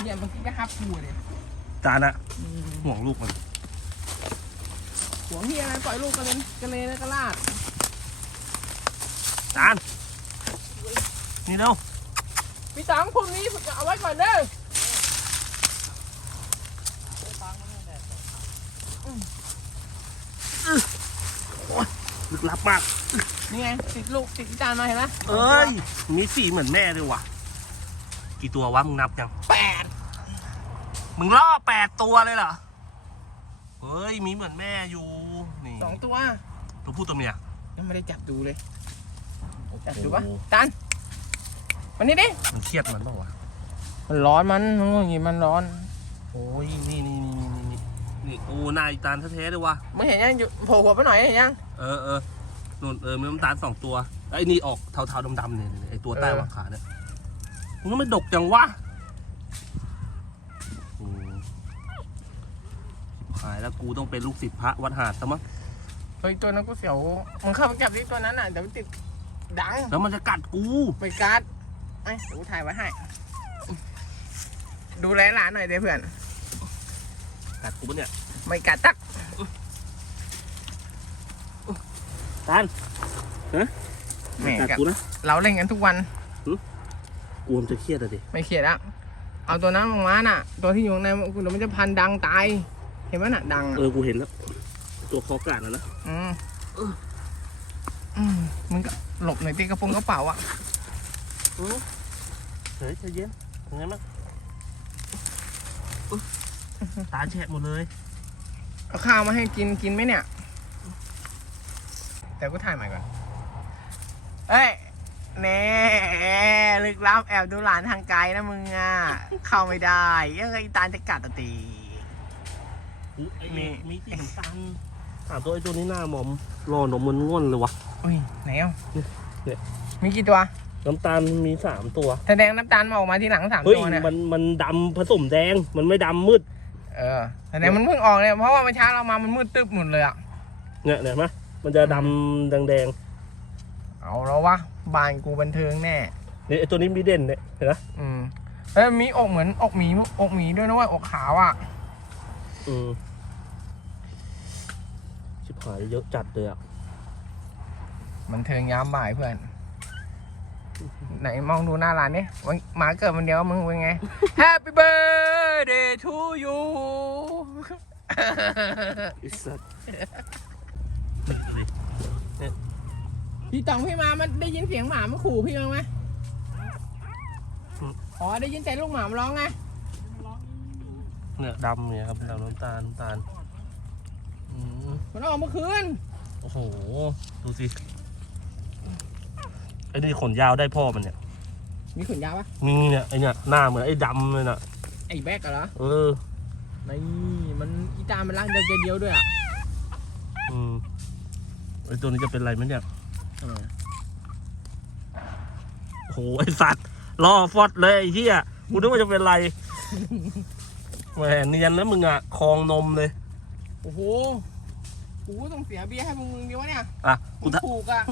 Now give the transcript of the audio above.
เหี้ยมันก็ฮับกูเลยจานอะห่วงลูกมันหัวเฮียอะไรปล่อยลูกกันเลยกันเลยแล้วก็ลาดจานนี่เร็วพี่ตังพวกนี้เอาไว้ก่อนเด้อลึกลับมากนี่ไงติดลูกติดจานมาเห็นไหมเอ้ย มีสีเหมือนแม่เลยว่ะ กี่ตัววะมึงนับยังแปด มึงล่อแปดตัวเลยเหรอ เฮ้ย มีเหมือนแม่อยู่ นี่สองตัว ตัวผู้ตัวเมียยังไม่ได้จับดูเลย จับดูปะโอ้จานวันนี้ดิ มันเครียดมันเปล่าวะ มันร้อนมันมันอย่างงี้มันร้อน โอ้ย นี่นี่นี่นี่นี่นี่โอ้นายตาลแท้ๆเลยว่ะไม่เห็นยังอยู่โผล่หัวไปหน่อยเห็นยัง เออเออนู่นเออมีน้ำตาลสองตัวไอ้นี่ออกเทาๆดำๆเนี่ยไอ้ตัวใต้เออหว่างขาเนี่ยมึงก็ไม่ดกจังวะ แล้วกูต้องเป็นลูกศิษย์พระวัดหาดซะมั้งเฮ้ยตัวนั้นกูเสียวมึงเข้าไปจับที่ตัวนั้นน่ะเดี๋ยวมันติดดังแล้วมันจะกัดกูไปการ์ดไอ้ยเดี๋ยวกูถ่ายไว้ให้ดูแลหลานหน่อยเด้เพื่อน กัดกูปะเนี่ยไม่กัดตักตาลฮะแหม่กัดกัดกูนะเราเล่นกันทุกวันกูมันจะเครียดอะดิไม่เขียดอะเอาตัวนั้นออกมาน่ะ ตัวที่อยู่ข้างในมันเดี๋ยวมันจะพันดังตาย เห็นไหมน่ะดังเออะอกูเห็นแล้ว ตัวคอกาดแล้วนะอืมอืมมึงก็หลบหน่อยตีกระโปรงกระเป๋าอะเฮ้ยใจเย็นยังไงมั้งอุ๊ยตาแฉะหมดเลยเอาข้าวมาให้กินกินไหมเนี่ย แต่กูถ่ายใหม่ก่อนเฮ้ยแน่ลึกลับแอบดูหลานทางไกลนะมึงอะ เข้าไม่ได้ยังไงตาลจะกัดตะตีอุ๊ยไอ้ มีมีสีน้ำตาลถามตัวไอ้ตัวนี้หน้าหมอมรอนมมันง่วนเลยวะอุ้ยไหนอะเนี่ยมีกี่ตัว น้ำตาลมีสามตัว แสดงน้ำตาลมาออกมาทีหลังสามเฮ้ยตัวเนี่ยมันมันดำผสมแดงมันไม่ดำมืด เออแสดงมันเพิ่งออกเนี่ยเพราะว่าเมื่อเช้าเรามามันมืดตึ๊บหมดเลยอะเนี่ยเห็นไหมมันจะดำแดงแดงเอาแล้ววะบ้านกูบันเทิงแน่ๆเนี่ยไอ้ตัวนี้มีเด่นเนี่ยเห็นไหมอืมเฮ้ยมีอกเหมือนอกหมีอกหมีด้วยนะเว่าอกขาวอะ อืม ชิบหายเยอะจัดเลยอะบันเทิงยามบ่ายเพื่อน ไหนมองดูหน้าร้านนี่วันหมาเกิดวันเดียวมึงเป็นไง Happy birthday to you ไอ้สัตว์พี่ตองพี่มามันได้ยินเสียงหมามันขู่พี่บ้างไหมอ๋อได้ยินแต่ลูกหมามันร้องไง เนี่ยดำเนี่ยครับดำน้ำตาลน้ำตาลอื มมันออกเมื่อคืน โอ้โห ดูสิ ไอ้นี่ขนยาวได้พ่อมันเนี่ย มีขนยาวปะมีเนี่ยไอ้เนี่ยหน้าเหมือนไอ้ดำเลยน่ะ ไอ้แบกเหรอเออ นี่มันอีตา มันร่างเดียวเดียวด้วยอะอืมไอ้ตัวนี้จะเป็นอะไรไหมเนี่ยเออโอ้โห ไอ้สัตว์ล่อฟอดเลยไอ้เหี้ยกูนึกว่าจะเป็นไร แหมเนียนแล้วมึงอะคลองนมเลย โอ้โห กูต้องเสียเบี้ยให้มึงมึงเดียวะเนี่ยอะมึกูงถ้าถูกอะ